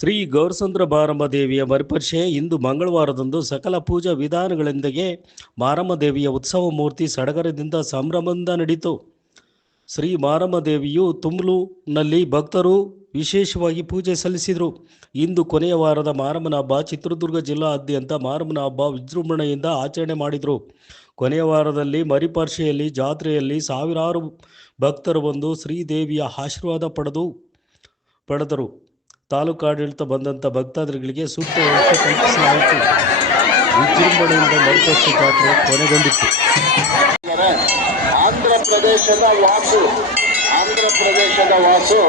ಶ್ರೀ ಗೌರಸಂದ್ರ ಮಾರಮ್ಮ ದೇವಿಯ ಮರುಪರಿಷೆ ಇಂದು ಮಂಗಳವಾರದಂದು ಸಕಲ ಪೂಜಾ ವಿಧಾನಗಳೊಂದಿಗೆ ಮಾರಮ್ಮ ದೇವಿಯ ಉತ್ಸವ ಮೂರ್ತಿ ಸಡಗರದಿಂದ ಸಂಭ್ರಮದಿಂದ ನಡೆಯಿತು ಶ್ರೀ ಮಾರಮ್ಮ ದೇವಿಯು ತುಮ್ಲುನಲ್ಲಿ ಭಕ್ತರು ವಿಶೇಷವಾಗಿ ಪೂಜೆ ಸಲ್ಲಿಸಿದರು. ಇಂದು ಕೊನೆಯ ವಾರದ ಮಾರಮ್ಮನ ಹಬ್ಬ ಚಿತ್ರದುರ್ಗ ಜಿಲ್ಲಾದ್ಯಂತ ಮಾರಮ್ಮನ ಹಬ್ಬ ವಿಜೃಂಭಣೆಯಿಂದ ಆಚರಣೆ ಮಾಡಿದರು. ಕೊನೆಯ ವಾರದಲ್ಲಿ ಮರಿಪರ್ಷೆಯಲ್ಲಿ ಜಾತ್ರೆಯಲ್ಲಿ ಸಾವಿರಾರು ಭಕ್ತರು ಬಂದು ಶ್ರೀದೇವಿಯ ಆಶೀರ್ವಾದ ಪಡೆದು, ಪಡೆದರು. ತಾಲೂಕಾಡಳಿತ ಬಂದಂಥ ಭಕ್ತಾದಿಗಳಿಗೆ ಸೂಕ್ತ ವ್ಯವಸ್ಥೆ ಕಲ್ಪಿಸಲಾಯಿತು ವಿಜೃಂಭಣೆಯಿಂದ ಮರುಕಷ್ಟು ಜಾತ್ರೆ ಕೊನೆಗೊಂಡಿತ್ತು. ಆಂಧ್ರ ಪ್ರದೇಶದ ವಾಸು, ಆಂಧ್ರ ಪ್ರದೇಶದ ವಾಸು,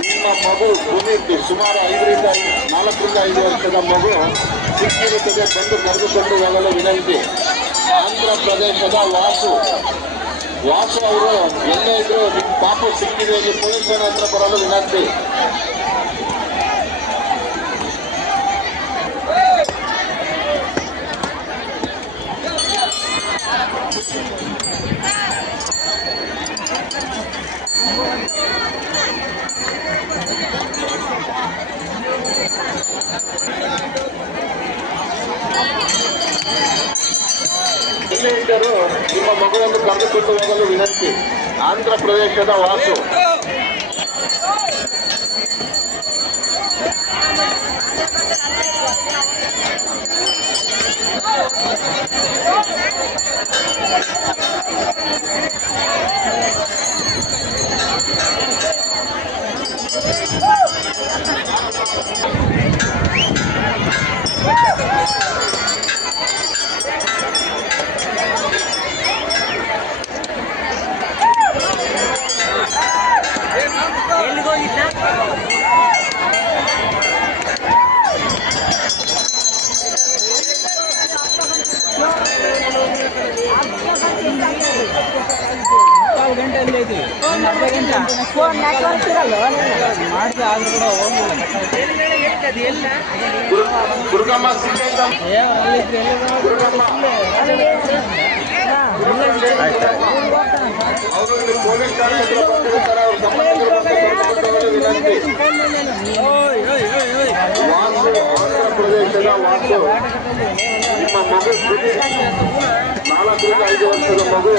ನಿಮ್ಮ ಮಗು ಪುನೀತ್, ಸುಮಾರು ಐದರಿಂದ ನಾಲ್ಕರಿಂದ ಐದು ವರ್ಷದ ಮಗು ಸಿಕ್ಕಿರುತ್ತದೆ, ಬಂದು ಕರೆದುಕೊಂಡು ಹೋಗಲು ವಿನಂತಿ. ಆಂಧ್ರ ಪ್ರದೇಶದ ವಾಸು ವಾಸು ಅವರು, ಎಲ್ಲೇ ಇದ್ರು ಪಾಪು ಸಿಕ್ಕಿದೆ, ಇಲ್ಲಿ ಪೊಲೀಸ್ ಹತ್ರ ಬರಲು ವಿನಂತಿ. ಎಲ್ಲೇ ಇದ್ದರೂ ನಿಮ್ಮ ಮಗುವನ್ನು ಕರೆದುಕೊಂಡು ಹೋಗಲು ವಿನಂತಿ. ಆಂಧ್ರ ಪ್ರದೇಶದ ವಾಸು. ಕರ್ಕೊಂಡು ಹೋಗಲು ವಿನಂತಿ ವಾಸು ಆಂಧ್ರ ಪ್ರದೇಶದ ವಾಸು ನಿಮ್ಮ ಮಗು ನಾಲ್ಕರಿಂದ ಐದು ವರ್ಷದ ಮಗು